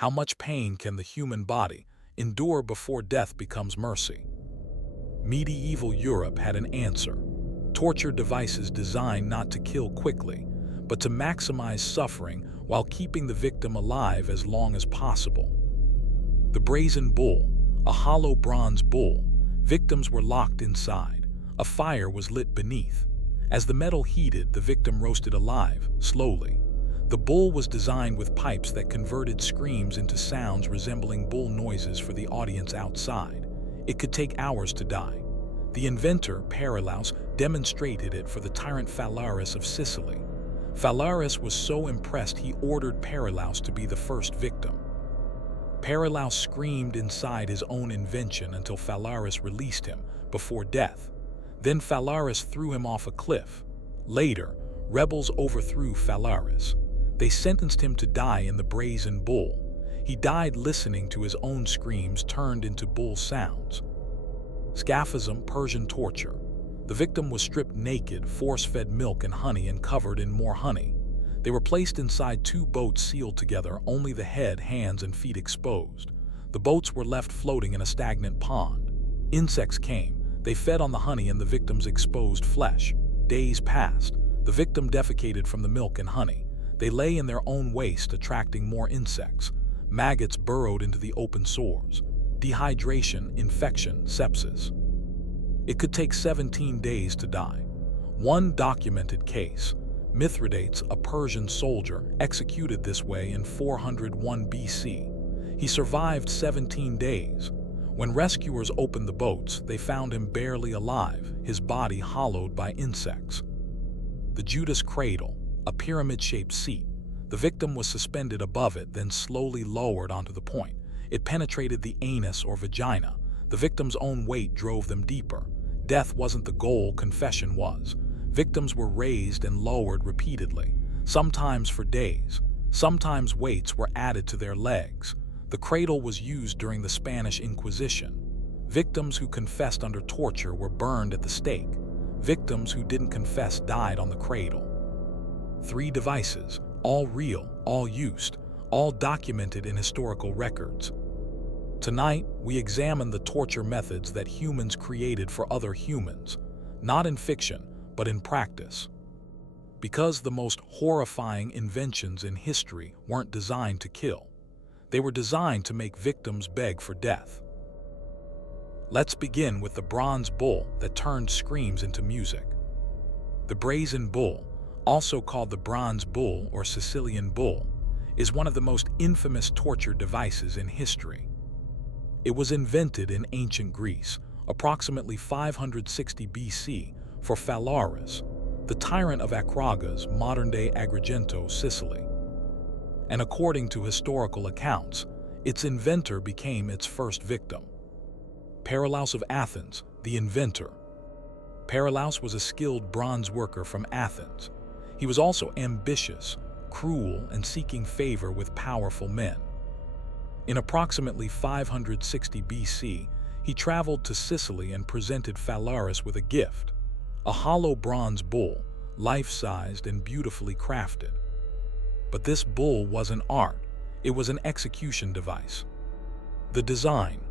How much pain can the human body endure before death becomes mercy? Medieval Europe had an answer. Torture devices designed not to kill quickly, but to maximize suffering while keeping the victim alive as long as possible. The Brazen Bull, a hollow bronze bull, victims were locked inside. A fire was lit beneath. As the metal heated, the victim roasted alive, slowly. The bull was designed with pipes that converted screams into sounds resembling bull noises for the audience outside. It could take hours to die. The inventor, Phalaris, demonstrated it for the tyrant Phalaris of Sicily. Phalaris was so impressed he ordered Phalaris to be the first victim. Phalaris screamed inside his own invention until Phalaris released him before death. Then Phalaris threw him off a cliff. Later, rebels overthrew Phalaris. They sentenced him to die in the Brazen Bull. He died listening to his own screams turned into bull sounds. Scaphism, Persian torture. The victim was stripped naked, force-fed milk and honey, and covered in more honey. They were placed inside 2 boats sealed together, only the head, hands, and feet exposed. The boats were left floating in a stagnant pond. Insects came. They fed on the honey and the victim's exposed flesh. Days passed. The victim defecated from the milk and honey. They lay in their own waste, attracting more insects. Maggots burrowed into the open sores. Dehydration, infection, sepsis. It could take 17 days to die. One documented case. Mithridates, a Persian soldier, executed this way in 401 BC. He survived 17 days. When rescuers opened the boats, they found him barely alive, his body hollowed by insects. The Judas Cradle, a pyramid-shaped seat. The victim was suspended above it, then slowly lowered onto the point. It penetrated the anus or vagina. The victim's own weight drove them deeper. Death wasn't the goal, confession was. Victims were raised and lowered repeatedly, sometimes for days. Sometimes weights were added to their legs. The cradle was used during the Spanish Inquisition. Victims who confessed under torture were burned at the stake. Victims who didn't confess died on the cradle. 3 devices, all real, all used, all documented in historical records. Tonight, we examine the torture methods that humans created for other humans, not in fiction, but in practice. Because the most horrifying inventions in history weren't designed to kill. They were designed to make victims beg for death. Let's begin with the bronze bull that turned screams into music. The Brazen Bull, also called the Bronze Bull or Sicilian Bull, is one of the most infamous torture devices in history. It was invented in ancient Greece, approximately 560 BC, for Phalaris, the tyrant of Akragas, modern-day Agrigento, Sicily. And according to historical accounts, its inventor became its first victim. Phalaris of Athens, the inventor. Phalaris was a skilled bronze worker from Athens. He was also ambitious, cruel, and seeking favor with powerful men. In approximately 560 BC, he traveled to Sicily and presented Phalaris with a gift, a hollow bronze bull, life-sized and beautifully crafted. But this bull wasn't art, it was an execution device. The design.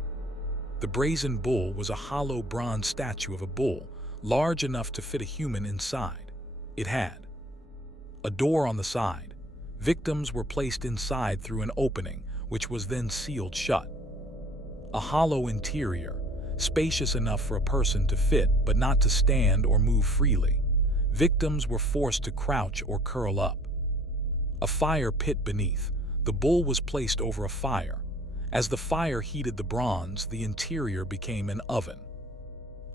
The Brazen Bull was a hollow bronze statue of a bull, large enough to fit a human inside. It had a door on the side. Victims were placed inside through an opening, which was then sealed shut. A hollow interior, spacious enough for a person to fit, but not to stand or move freely. Victims were forced to crouch or curl up. A fire pit beneath. The bull was placed over a fire. As the fire heated the bronze, the interior became an oven.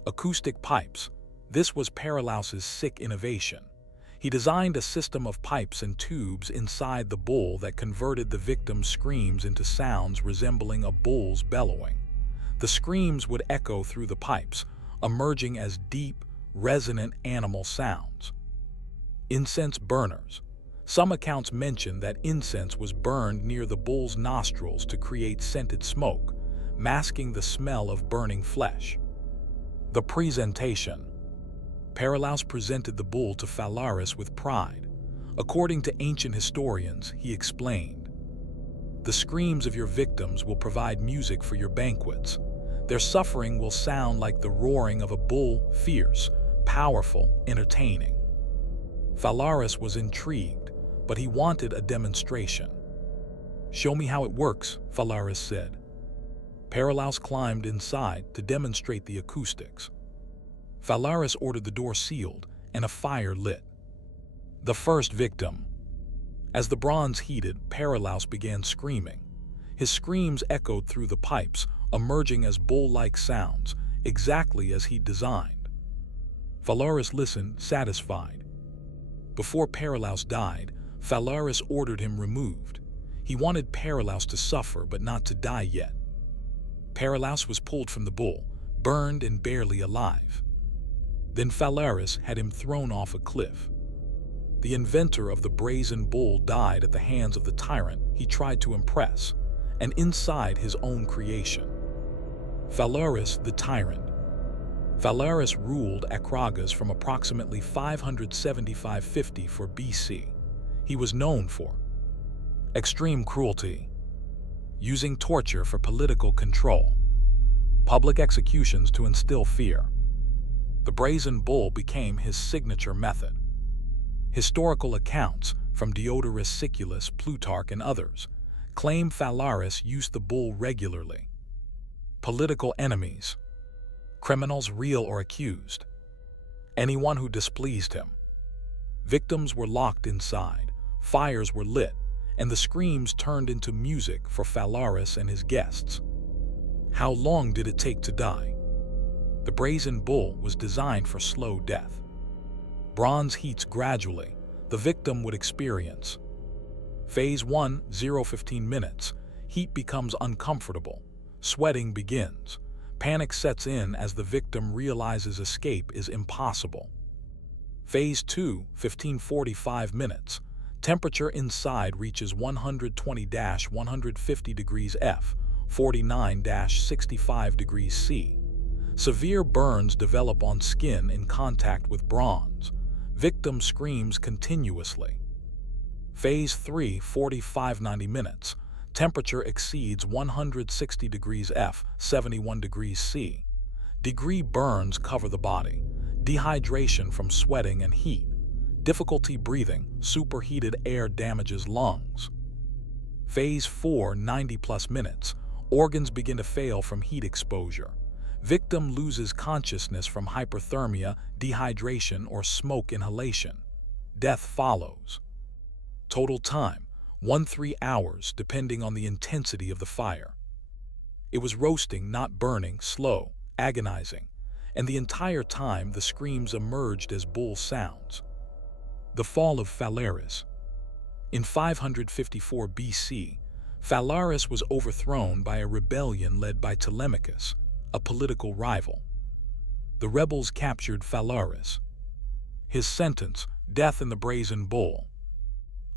Acoustic pipes. This was Phalaris's sick innovation. He designed a system of pipes and tubes inside the bull that converted the victim's screams into sounds resembling a bull's bellowing. The screams would echo through the pipes, emerging as deep, resonant animal sounds. Incense burners. Some accounts mention that incense was burned near the bull's nostrils to create scented smoke, masking the smell of burning flesh. The presentation. Phalaris presented the bull to Phalaris with pride. According to ancient historians, he explained, The screams of your victims will provide music for your banquets. Their suffering will sound like the roaring of a bull, fierce, powerful, entertaining. Phalaris was intrigued, but he wanted a demonstration. "Show me how it works," Phalaris said. Persilaus climbed inside to demonstrate the acoustics. Phalaris ordered the door sealed and a fire lit. The first victim. As the bronze heated, Persilaus began screaming. His screams echoed through the pipes, emerging as bull-like sounds, exactly as he designed. Phalaris listened, satisfied. Before Persilaus died, Phalaris ordered him removed. He wanted Persilaus to suffer, but not to die yet. Persilaus was pulled from the bull, burned and barely alive. Then Phalaris had him thrown off a cliff. The inventor of the brazen bull died at the hands of the tyrant he tried to impress, and inside his own creation. Phalaris the tyrant. Phalaris ruled Akragas from approximately 575–50 for BC. He was known for extreme cruelty, using torture for political control, public executions to instill fear. The brazen bull became his signature method. Historical accounts from Diodorus Siculus, Plutarch, and others claim Phalaris used the bull regularly. Political enemies, criminals real or accused, anyone who displeased him. Victims were locked inside, fires were lit, and the screams turned into music for Phalaris and his guests. How long did it take to die? The brazen bull was designed for slow death. Bronze heats gradually, the victim would experience. Phase 1, 0–15 minutes. Heat becomes uncomfortable. Sweating begins. Panic sets in as the victim realizes escape is impossible. Phase 2, 15–45 minutes. Temperature inside reaches 120–150 degrees F, 49–65 degrees C. Severe burns develop on skin in contact with bronze. Victim screams continuously. Phase 3, 45–90 minutes. Temperature exceeds 160 degrees F, 71 degrees C. Degree burns cover the body. Dehydration from sweating and heat. Difficulty breathing, superheated air damages lungs. Phase 4, 90+ minutes. Organs begin to fail from heat exposure. Victim loses consciousness from hyperthermia, dehydration, or smoke inhalation. Death follows. Total time, 1–3 hours, depending on the intensity of the fire. It was roasting, not burning, slow, agonizing, and the entire time the screams emerged as bull sounds. The fall of Phalaris. In 554 BC, Phalaris was overthrown by a rebellion led by Telemachus, a political rival. The rebels captured Phalaris. His sentence, death in the brazen bull.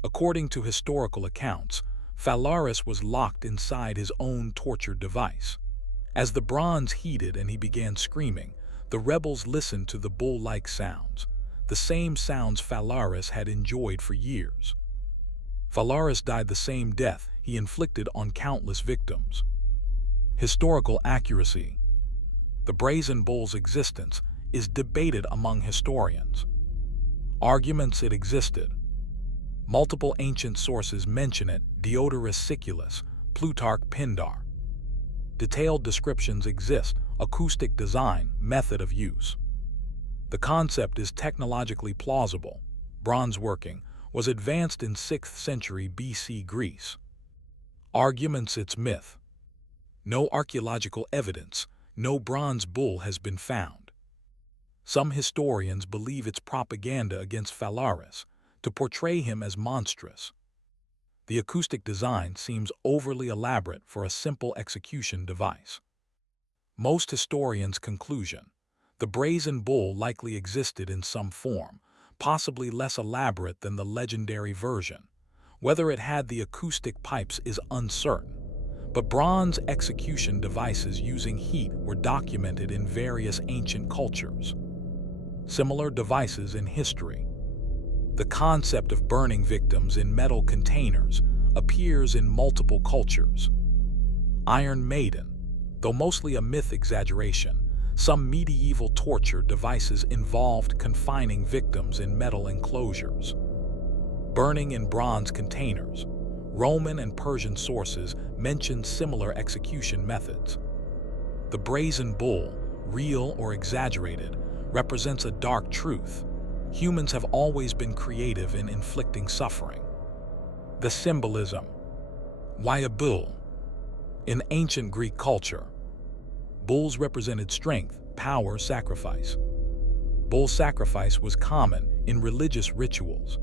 According to historical accounts, Phalaris was locked inside his own torture device. As the bronze heated and he began screaming, the rebels listened to the bull-like sounds, the same sounds Phalaris had enjoyed for years. Phalaris died the same death he inflicted on countless victims. Historical accuracy. The brazen bull's existence is debated among historians. Arguments it existed. Multiple ancient sources mention it: Diodorus Siculus, Plutarch, Pindar. Detailed descriptions exist: acoustic design, method of use. The concept is technologically plausible. Bronze working was advanced in 6th century BC Greece. Arguments it's myth. No archaeological evidence, no bronze bull has been found. Some historians believe it's propaganda against Phalaris, to portray him as monstrous. The acoustic design seems overly elaborate for a simple execution device. Most historians' conclusion: the brazen bull likely existed in some form, possibly less elaborate than the legendary version. Whether it had the acoustic pipes is uncertain, but bronze execution devices using heat were documented in various ancient cultures. Similar devices in history. The concept of burning victims in metal containers appears in multiple cultures. Iron Maiden, though mostly a myth exaggeration, some medieval torture devices involved confining victims in metal enclosures. Burning in bronze containers. Roman and Persian sources mention similar execution methods. The brazen bull, real or exaggerated, represents a dark truth. Humans have always been creative in inflicting suffering. The symbolism. Why a bull? In ancient Greek culture, bulls represented strength, power, sacrifice. Bull sacrifice was common in religious rituals.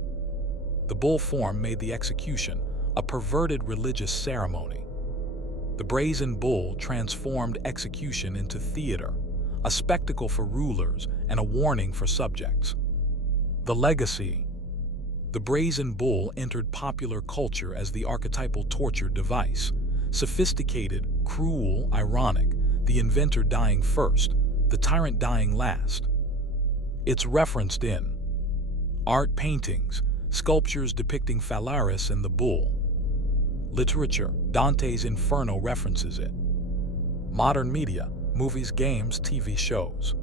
The bull form made the execution a perverted religious ceremony. The brazen bull transformed execution into theater, a spectacle for rulers and a warning for subjects. The legacy. The brazen bull entered popular culture as the archetypal torture device. Sophisticated, cruel, ironic, the inventor dying first, the tyrant dying last. It's referenced in art paintings, sculptures depicting Phalaris and the bull. Literature, Dante's Inferno references it. Modern media, movies, games, TV shows.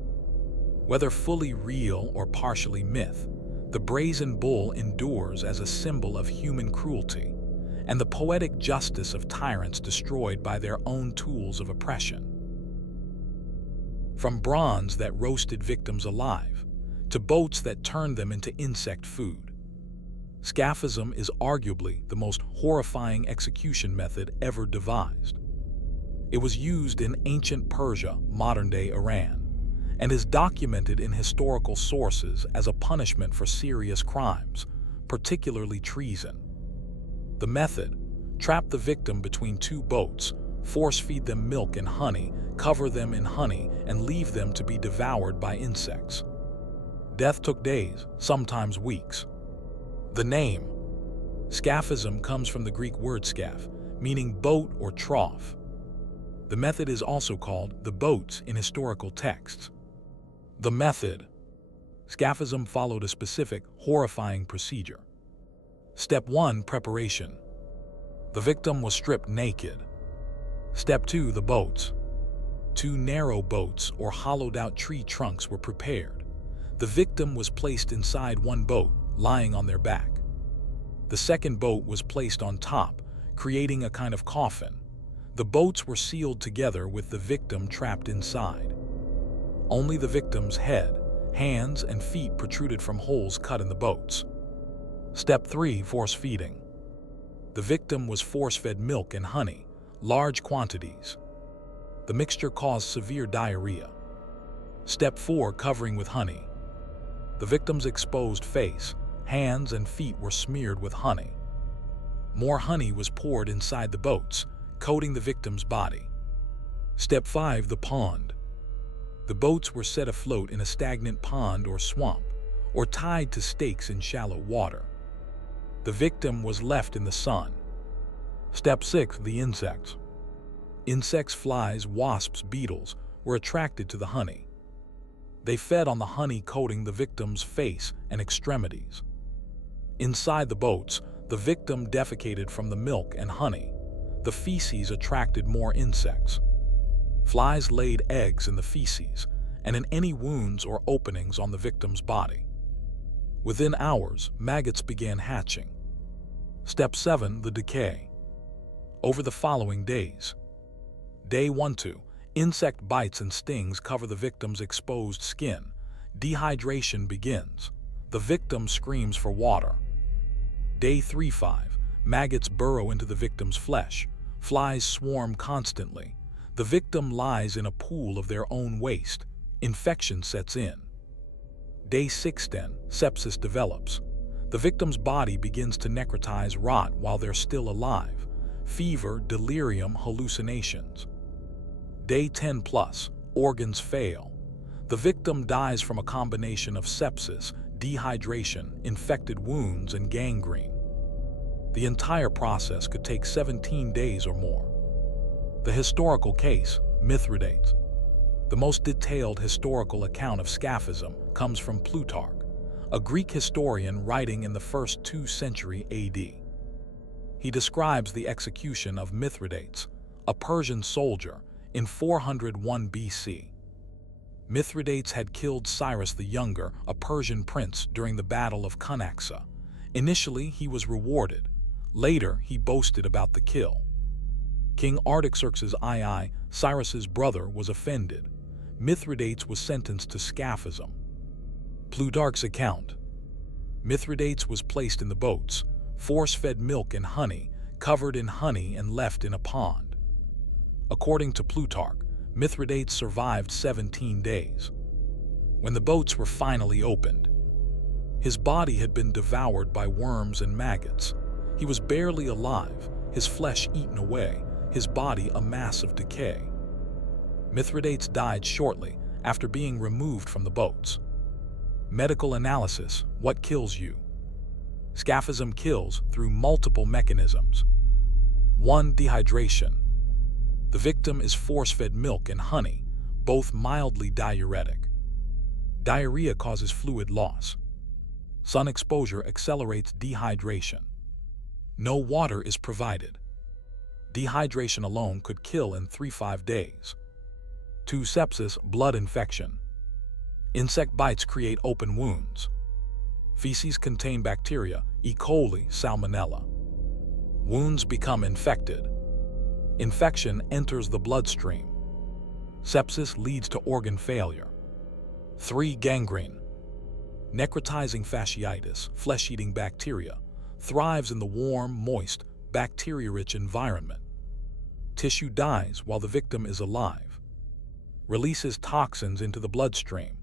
Whether fully real or partially myth, the brazen bull endures as a symbol of human cruelty and the poetic justice of tyrants destroyed by their own tools of oppression. From bronze that roasted victims alive, to boats that turned them into insect food. Scaphism is arguably the most horrifying execution method ever devised. It was used in ancient Persia, modern-day Iran, and is documented in historical sources as a punishment for serious crimes, particularly treason. The method: trap the victim between two boats, force-feed them milk and honey, cover them in honey, and leave them to be devoured by insects. Death took days, sometimes weeks. The name Scaphism comes from the Greek word scaph, meaning boat or trough. The method is also called the boats in historical texts. The method. Scaphism followed a specific, horrifying procedure. Step 1. Preparation. The victim was stripped naked. Step 2. The boats. 2 narrow boats or hollowed-out tree trunks were prepared. The victim was placed inside one boat, lying on their back. The second boat was placed on top, creating a kind of coffin. The boats were sealed together with the victim trapped inside. Only the victim's head, hands, and feet protruded from holes cut in the boats. Step 3. Force feeding. The victim was force-fed milk and honey, large quantities. The mixture caused severe diarrhea. Step 4. Covering with honey. The victim's exposed face, hands, and feet were smeared with honey. More honey was poured inside the boats, coating the victim's body. Step 5. The pond. The boats were set afloat in a stagnant pond or swamp, or tied to stakes in shallow water. The victim was left in the sun. Step 6. The insects. Insects, flies, wasps, beetles were attracted to the honey. They fed on the honey coating the victim's face and extremities. Inside the boats, the victim defecated from the milk and honey. The feces attracted more insects. Flies laid eggs in the feces and in any wounds or openings on the victim's body. Within hours, maggots began hatching. Step 7. The decay. Over the following days. Day 1-2. Insect bites and stings cover the victim's exposed skin. Dehydration begins. The victim screams for water. Day 3-5. Maggots burrow into the victim's flesh. Flies swarm constantly. The victim lies in a pool of their own waste. Infection sets in. Day 6-10. Sepsis develops. The victim's body begins to necrotize, rot while they're still alive. Fever, delirium, hallucinations. Day 10+, organs fail. The victim dies from a combination of sepsis, dehydration, infected wounds, and gangrene. The entire process could take 17 days or more. The historical case, Mithridates. The most detailed historical account of Scaphism comes from Plutarch, a Greek historian writing in the first 2nd century AD. He describes the execution of Mithridates, a Persian soldier, in 401 BC. Mithridates had killed Cyrus the Younger, a Persian prince, during the Battle of Cunaxa. Initially, he was rewarded. Later, he boasted about the kill. King Artaxerxes II, Cyrus's brother, was offended. Mithridates was sentenced to Scaphism. Plutarch's account. Mithridates was placed in the boats, force-fed milk and honey, covered in honey and left in a pond. According to Plutarch, Mithridates survived 17 days. When the boats were finally opened, his body had been devoured by worms and maggots. He was barely alive, his flesh eaten away, his body a mass of decay. Mithridates died shortly after being removed from the boats. Medical analysis: what kills you? Scaphism kills through multiple mechanisms. 1. Dehydration. The victim is force-fed milk and honey, both mildly diuretic. Diarrhea causes fluid loss. Sun exposure accelerates dehydration. No water is provided. Dehydration alone could kill in 3–5 days. 2. Sepsis, blood infection. Insect bites create open wounds. Feces contain bacteria, E. coli, Salmonella. Wounds become infected. Infection enters the bloodstream. Sepsis leads to organ failure. 3. Gangrene. Necrotizing fasciitis, flesh-eating bacteria, thrives in the warm, moist, bacteria-rich environment. Tissue dies while the victim is alive. Releases toxins into the bloodstream.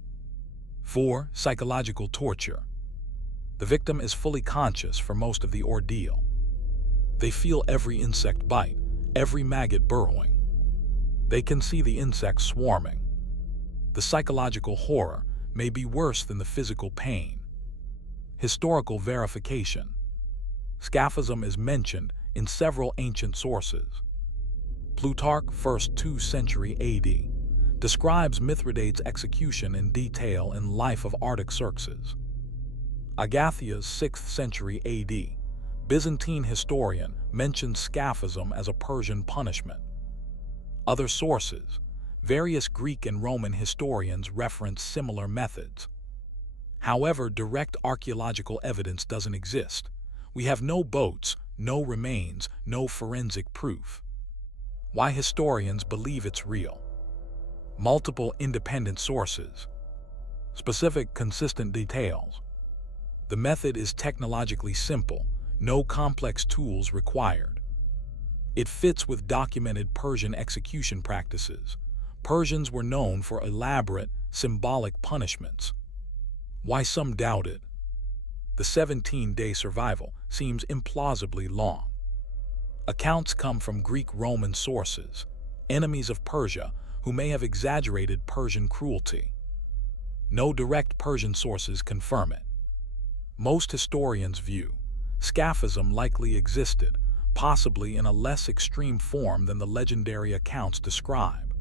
4. Psychological torture. The victim is fully conscious for most of the ordeal. They feel every insect bite, every maggot burrowing. They can see the insects swarming. The psychological horror may be worse than the physical pain. Historical verification. Scaphism is mentioned in several ancient sources. Plutarch, 1st 2nd century AD, describes Mithridates' execution in detail in Life of Artaxerxes. Agathias, 6th century AD, Byzantine historian, mentions Scaphism as a Persian punishment. Other sources, various Greek and Roman historians, reference similar methods. However, direct archaeological evidence doesn't exist. We have no boats, no remains, no forensic proof. Why historians believe it's real? Multiple independent sources. Specific, consistent details. The method is technologically simple, no complex tools required. It fits with documented Persian execution practices. Persians were known for elaborate, symbolic punishments. Why some doubt it? The 17-day survival seems implausibly long. Accounts come from Greek-Roman sources, enemies of Persia who may have exaggerated Persian cruelty. No direct Persian sources confirm it. Most historians view Scaphism likely existed, possibly in a less extreme form than the legendary accounts describe.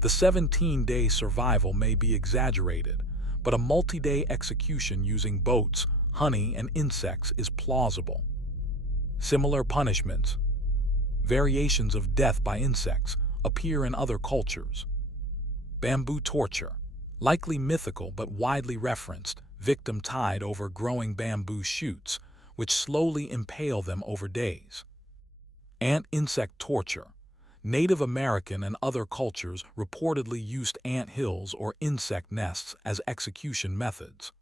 The 17-day survival may be exaggerated, but a multi-day execution using boats, honey, and insects is plausible. Similar punishments, variations of death by insects, appear in other cultures. Bamboo torture, likely mythical but widely referenced, victim tied over growing bamboo shoots, which slowly impale them over days. Ant insect torture. Native American and other cultures reportedly used ant hills or insect nests as execution methods.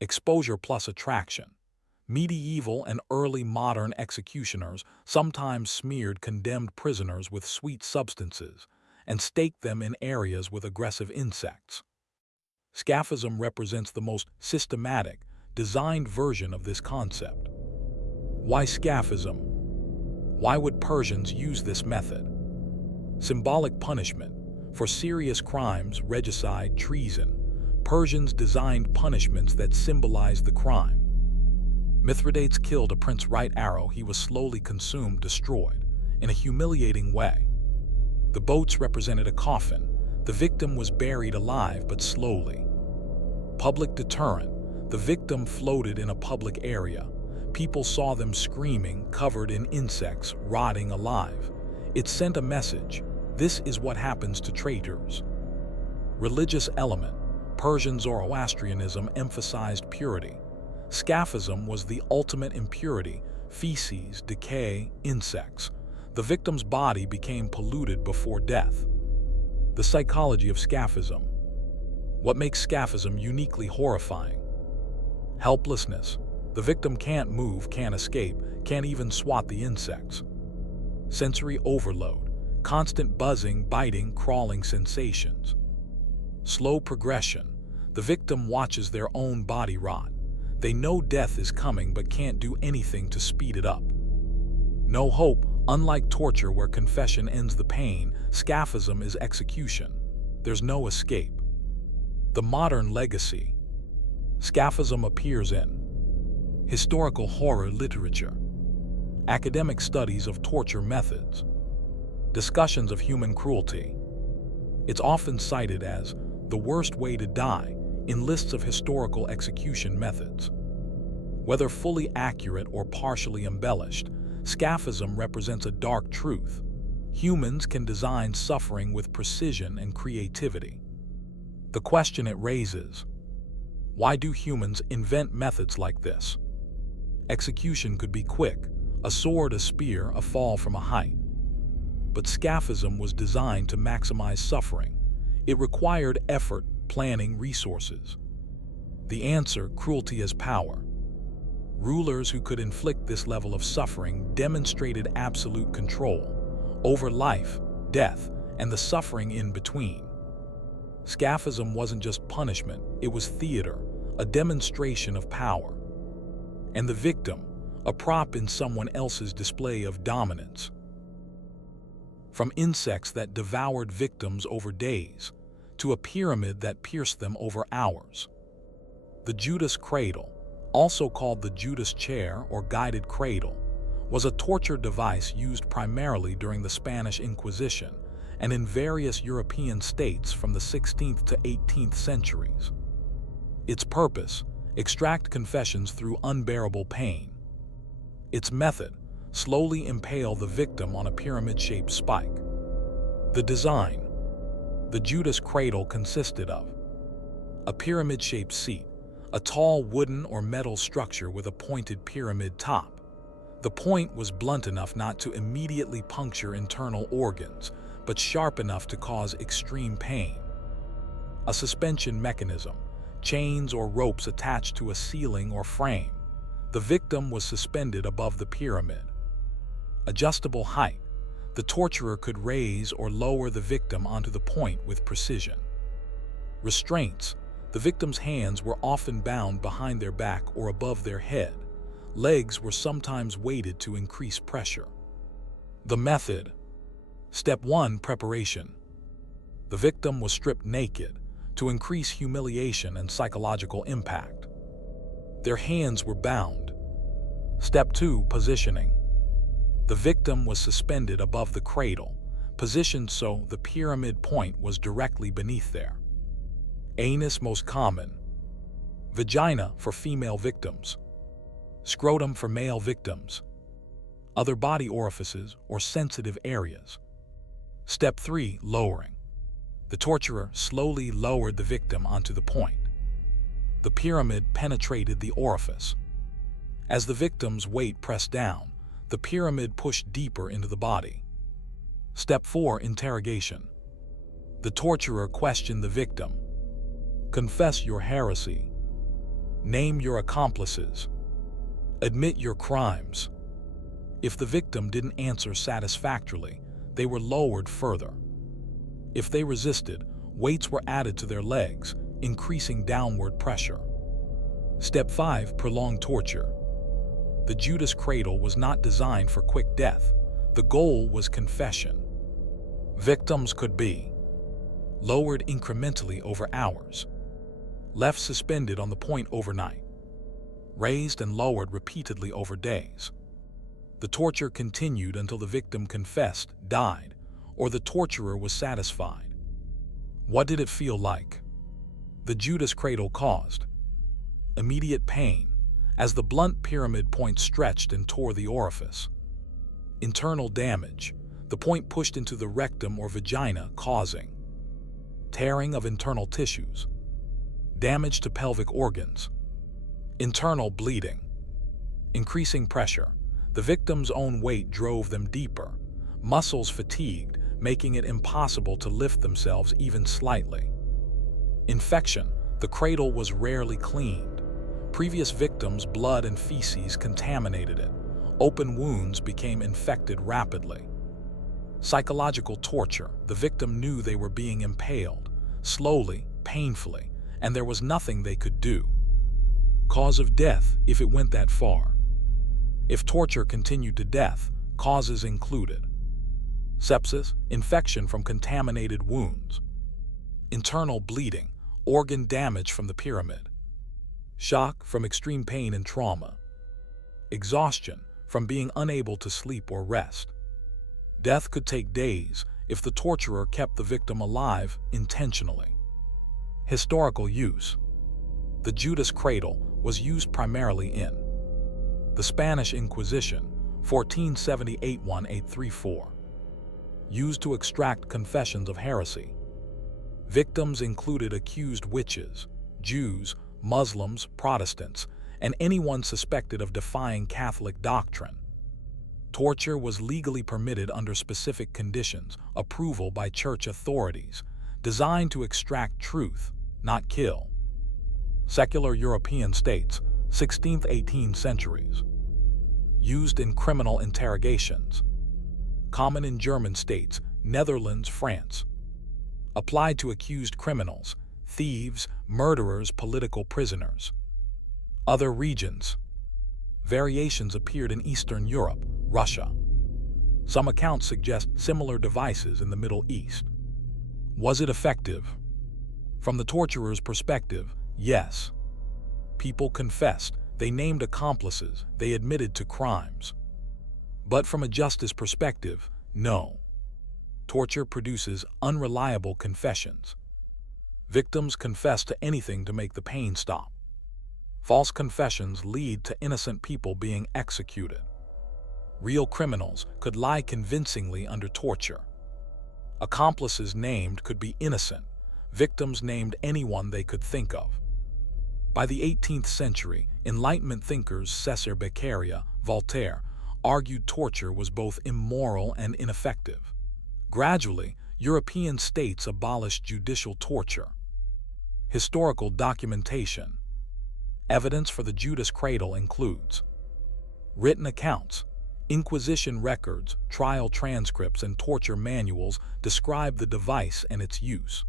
Exposure plus attraction. Medieval and early modern executioners sometimes smeared condemned prisoners with sweet substances and staked them in areas with aggressive insects. Scaphism represents the most systematic, designed version of this concept. Why Scaphism? Why would Persians use this method? Symbolic punishment. For serious crimes, regicide, treason, Persians designed punishments that symbolized the crime. Mithridates killed a prince right arrow. He was slowly consumed, destroyed, in a humiliating way. The boats represented a coffin. The victim was buried alive but slowly. Public deterrent. The victim floated in a public area. People saw them screaming, covered in insects, rotting alive. It sent a message: this is what happens to traitors. Religious element: Persian Zoroastrianism emphasized purity. Scaphism was the ultimate impurity: feces, decay, insects. The victim's body became polluted before death. The psychology of Scaphism. What makes Scaphism uniquely horrifying? Helplessness. The victim can't move, can't escape, can't even swat the insects. Sensory overload. Constant buzzing, biting, crawling sensations. Slow progression. The victim watches their own body rot. They know death is coming but can't do anything to speed it up. No hope. Unlike torture where confession ends the pain, Scaphism is execution. There's no escape. The modern legacy. Scaphism appears in historical horror literature, academic studies of torture methods, discussions of human cruelty. It's often cited as the worst way to die in lists of historical execution methods. Whether fully accurate or partially embellished, Scaphism represents a dark truth. Humans can design suffering with precision and creativity. The question it raises: why do humans invent methods like this? Execution could be quick: a sword, a spear, a fall from a height. But Scaphism was designed to maximize suffering. It required effort, planning, resources. The answer: cruelty as power. Rulers who could inflict this level of suffering demonstrated absolute control over life, death, and the suffering in between. Scaphism wasn't just punishment, it was theater, a demonstration of power. And the victim, a prop in someone else's display of dominance. From insects that devoured victims over days, to a pyramid that pierced them over hours. The Judas cradle, also called the Judas chair or guided cradle, was a torture device used primarily during the Spanish Inquisition and in various European states from the 16th to 18th centuries. Its purpose: extract confessions through unbearable pain. Its method: slowly impale the victim on a pyramid-shaped spike. The design: the Judas cradle consisted of a pyramid-shaped seat, a tall wooden or metal structure with a pointed pyramid top. The point was blunt enough not to immediately puncture internal organs, but sharp enough to cause extreme pain. A suspension mechanism: chains or ropes attached to a ceiling or frame. The victim was suspended above the pyramid. Adjustable height: the torturer could raise or lower the victim onto the point with precision. Restraints: the victim's hands were often bound behind their back or above their head. Legs were sometimes weighted to increase pressure. The method. Step 1: preparation. The victim was stripped naked to increase humiliation and psychological impact. Their hands were bound. Step 2: positioning. The victim was suspended above the cradle, positioned so the pyramid point was directly beneath there. Anus most common. Vagina for female victims. Scrotum for male victims. Other body orifices or sensitive areas. Step 3: lowering. The torturer slowly lowered the victim onto the point. The pyramid penetrated the orifice. As the victim's weight pressed down, the pyramid pushed deeper into the body. Step 4: interrogation. The torturer questioned the victim. Confess your heresy. Name your accomplices. Admit your crimes. If the victim didn't answer satisfactorily, they were lowered further. If they resisted, weights were added to their legs, increasing downward pressure. Step 5: prolonged torture. The Judas cradle was not designed for quick death. The goal was confession. Victims could be lowered incrementally over hours, left suspended on the point overnight, raised and lowered repeatedly over days. The torture continued until the victim confessed, died, or the torturer was satisfied. What did it feel like? The Judas cradle caused immediate pain, as the blunt pyramid point stretched and tore the orifice. Internal damage. The point pushed into the rectum or vagina, causing tearing of internal tissues, damage to pelvic organs, internal bleeding, increasing pressure. The victim's own weight drove them deeper, muscles fatigued, making it impossible to lift themselves even slightly. Infection. The cradle was rarely cleaned. Previous victims' blood and feces contaminated it. Open wounds became infected rapidly. Psychological torture. The victim knew they were being impaled, slowly, painfully, and there was nothing they could do. Cause of death, if it went that far. If torture continued to death, causes included sepsis, infection from contaminated wounds, internal bleeding, organ damage from the pyramid, shock from extreme pain and trauma, exhaustion from being unable to sleep or rest. Death could take days if the torturer kept the victim alive intentionally. Historical use. The Judas cradle was used primarily in the Spanish Inquisition, 1478-1834, used to extract confessions of heresy. Victims included accused witches, Jews, Muslims, Protestants, and anyone suspected of defying Catholic doctrine. Torture was legally permitted under specific conditions, approval by church authorities, designed to extract truth, not kill. Secular European states, 16th-18th centuries. Used in criminal interrogations. Common in German states, Netherlands, France. Applied to accused criminals, thieves, murderers, political prisoners. Other regions. Variations appeared in Eastern Europe, Russia. Some accounts suggest similar devices in the Middle East. Was it effective? From the torturer's perspective, yes. People confessed, they named accomplices, they admitted to crimes. But from a justice perspective, no. Torture produces unreliable confessions. Victims confess to anything to make the pain stop. False confessions lead to innocent people being executed. Real criminals could lie convincingly under torture. Accomplices named could be innocent. Victims named anyone they could think of. By the 18th century, Enlightenment thinkers Cesare Beccaria, Voltaire, argued torture was both immoral and ineffective. Gradually, European states abolished judicial torture. Historical documentation. Evidence for the Judas cradle includes written accounts. Inquisition records, trial transcripts, and torture manuals describe the device and its use.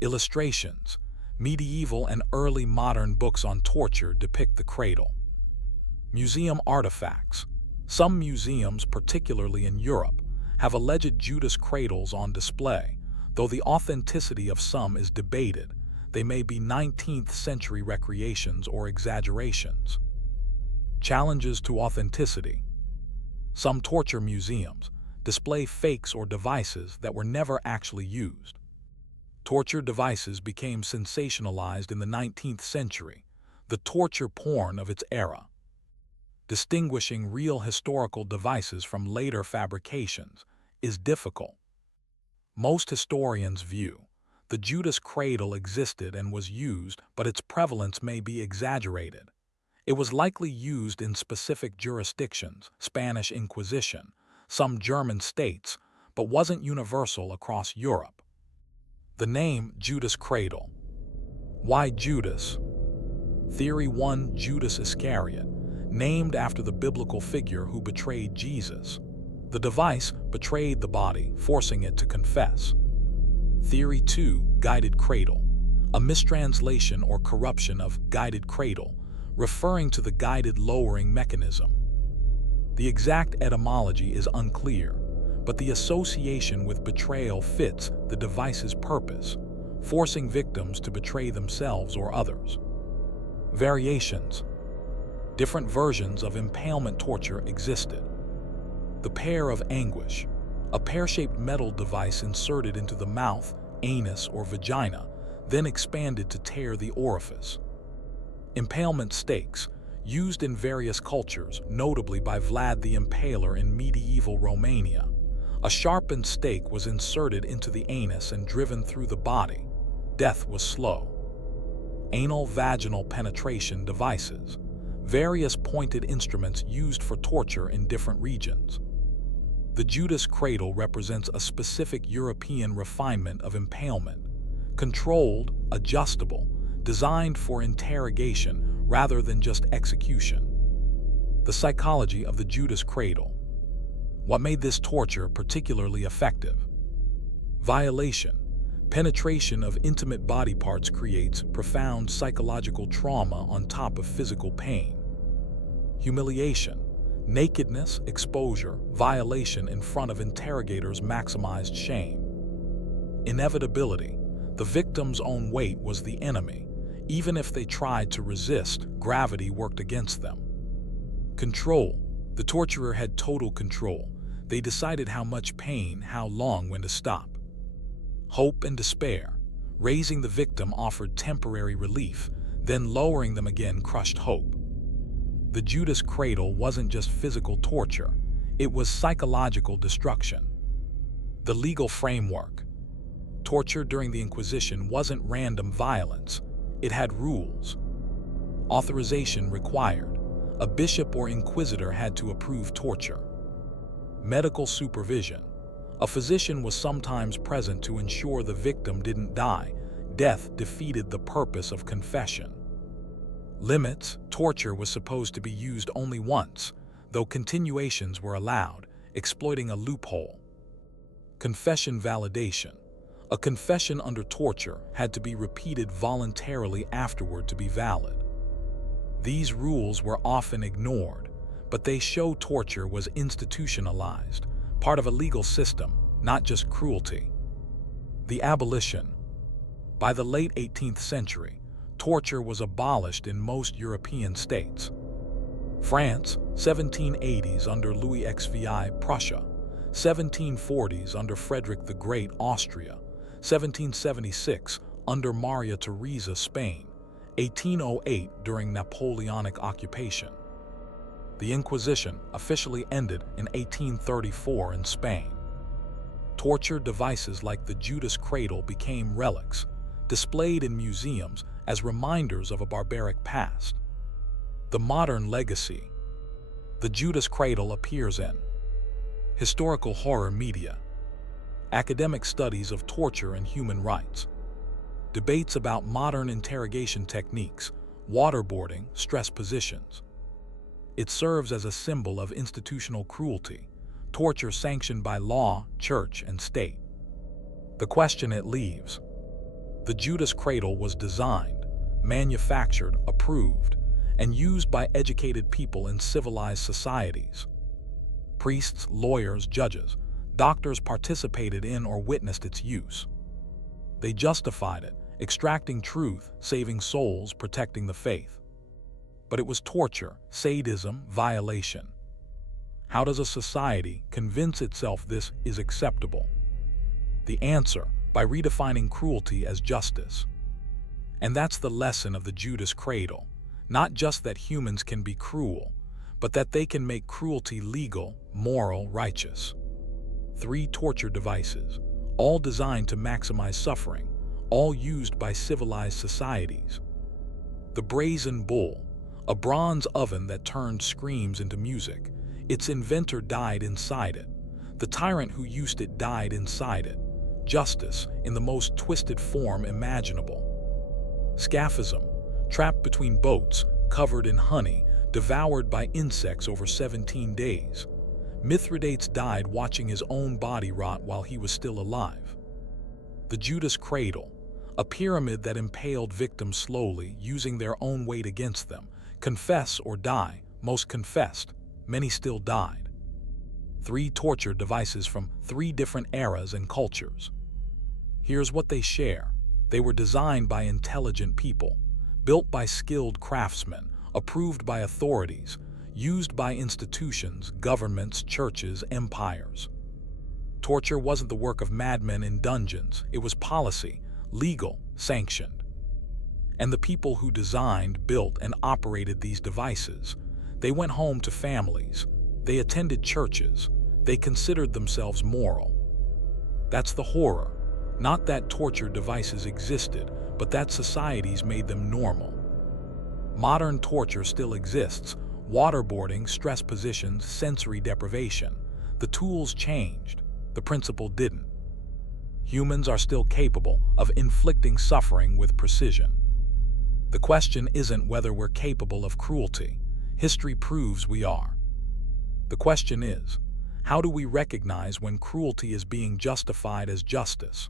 Illustrations. Medieval and early modern books on torture depict the cradle. Museum artifacts. Some museums, particularly in Europe, have alleged Judas cradles on display. Though the authenticity of some is debated, they may be 19th century recreations or exaggerations. Challenges to authenticity. Some torture museums display fakes or devices that were never actually used. Torture devices became sensationalized in the 19th century, the torture porn of its era. Distinguishing real historical devices from later fabrications is difficult. Most historians view the Judas cradle existed and was used, but its prevalence may be exaggerated. It was likely used in specific jurisdictions, Spanish Inquisition, some German states, but wasn't universal across Europe. The name Judas cradle. Why Judas? Theory 1. Judas Iscariot, named after the biblical figure who betrayed Jesus. The device betrayed the body, forcing it to confess. Theory 2. Guided cradle, a mistranslation or corruption of guided cradle, referring to the guided lowering mechanism. The exact etymology is unclear, but the association with betrayal fits the device's purpose, forcing victims to betray themselves or others. Variations. Different versions of impalement torture existed. The pear of anguish, a pear-shaped metal device inserted into the mouth, anus, or vagina, then expanded to tear the orifice. Impalement stakes, used in various cultures, notably by Vlad the Impaler in medieval Romania. A sharpened stake was inserted into the anus and driven through the body. Death was slow. Anal-vaginal penetration devices. Various pointed instruments used for torture in different regions. The Judas cradle represents a specific European refinement of impalement. Controlled, adjustable, designed for interrogation rather than just execution. The psychology of the Judas cradle. What made this torture particularly effective? Violation. Penetration of intimate body parts creates profound psychological trauma on top of physical pain. Humiliation. Nakedness, exposure, violation in front of interrogators maximized shame. Inevitability. The victim's own weight was the enemy. Even if they tried to resist, gravity worked against them. Control. The torturer had total control. They decided how much pain, how long, when to stop. Hope and despair. Raising the victim offered temporary relief, then lowering them again crushed hope. The Judas cradle wasn't just physical torture, it was psychological destruction. The legal framework. Torture during the Inquisition wasn't random violence, it had rules. Authorization required. A bishop or inquisitor had to approve torture. Medical supervision. A physician was sometimes present to ensure the victim didn't die. Death defeated the purpose of confession. Limits. Torture was supposed to be used only once, though continuations were allowed, exploiting a loophole. Confession validation. A confession under torture had to be repeated voluntarily afterward to be valid. These rules were often ignored, but they show torture was institutionalized, part of a legal system, not just cruelty. The abolition. By the late 18th century, torture was abolished in most European states. France, 1780s under Louis XVI, Prussia, 1740s under Frederick the Great, Austria, 1776 under Maria Theresa, Spain, 1808 during Napoleonic occupation. The Inquisition officially ended in 1834 in Spain. Torture devices like the Judas cradle became relics, displayed in museums as reminders of a barbaric past. The modern legacy. The Judas cradle appears in historical horror media, academic studies of torture and human rights, debates about modern interrogation techniques, waterboarding, stress positions. It serves as a symbol of institutional cruelty, torture sanctioned by law, church, and state. The question it leaves. The Judas cradle was designed, manufactured, approved, and used by educated people in civilized societies. Priests, lawyers, judges, doctors participated in or witnessed its use. They justified it, extracting truth, saving souls, protecting the faith. But it was torture, sadism, violation. How does a society convince itself this is acceptable? The answer, by redefining cruelty as justice. And that's the lesson of the Judas cradle. Not just that humans can be cruel, but that they can make cruelty legal, moral, righteous. 3 torture devices, all designed to maximize suffering, all used by civilized societies. The Brazen bull, a bronze oven that turned screams into music. Its inventor died inside it. The tyrant who used it died inside it. Justice in the most twisted form imaginable. Scaphism, trapped between boats, covered in honey, devoured by insects over 17 days. Mithridates died watching his own body rot while he was still alive. The Judas cradle, a pyramid that impaled victims slowly, using their own weight against them. Confess or die. Most confessed, many still died. 3 torture devices from 3 different eras and cultures. Here's what they share. They were designed by intelligent people, built by skilled craftsmen, approved by authorities, used by institutions, governments, churches, empires. Torture wasn't the work of madmen in dungeons. It was policy, legal, sanctioned. And the people who designed, built, and operated these devices, they went home to families, they attended churches, they considered themselves moral. That's the horror. Not that torture devices existed, but that societies made them normal. Modern torture still exists: waterboarding, stress positions, sensory deprivation. The tools changed, the principle didn't. Humans are still capable of inflicting suffering with precision. The question isn't whether we're capable of cruelty. History proves we are. The question is, how do we recognize when cruelty is being justified as justice?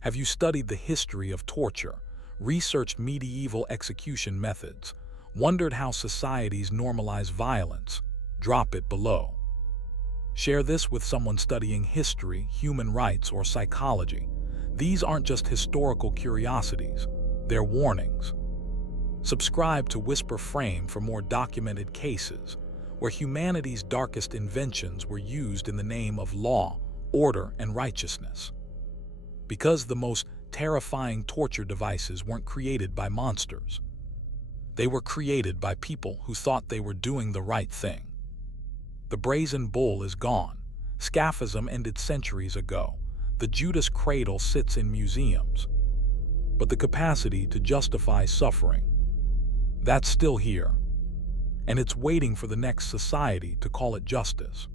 Have you studied the history of torture, researched medieval execution methods, wondered how societies normalize violence? Drop it below. Share this with someone studying history, human rights, or psychology. These aren't just historical curiosities, they're warnings. Subscribe to WhisprFrame for more documented cases where humanity's darkest inventions were used in the name of law, order, and righteousness. Because the most terrifying torture devices weren't created by monsters. They were created by people who thought they were doing the right thing. The brazen bull is gone. Scaphism ended centuries ago. The Judas cradle sits in museums. But the capacity to justify suffering, that's still here. And it's waiting for the next society to call it justice.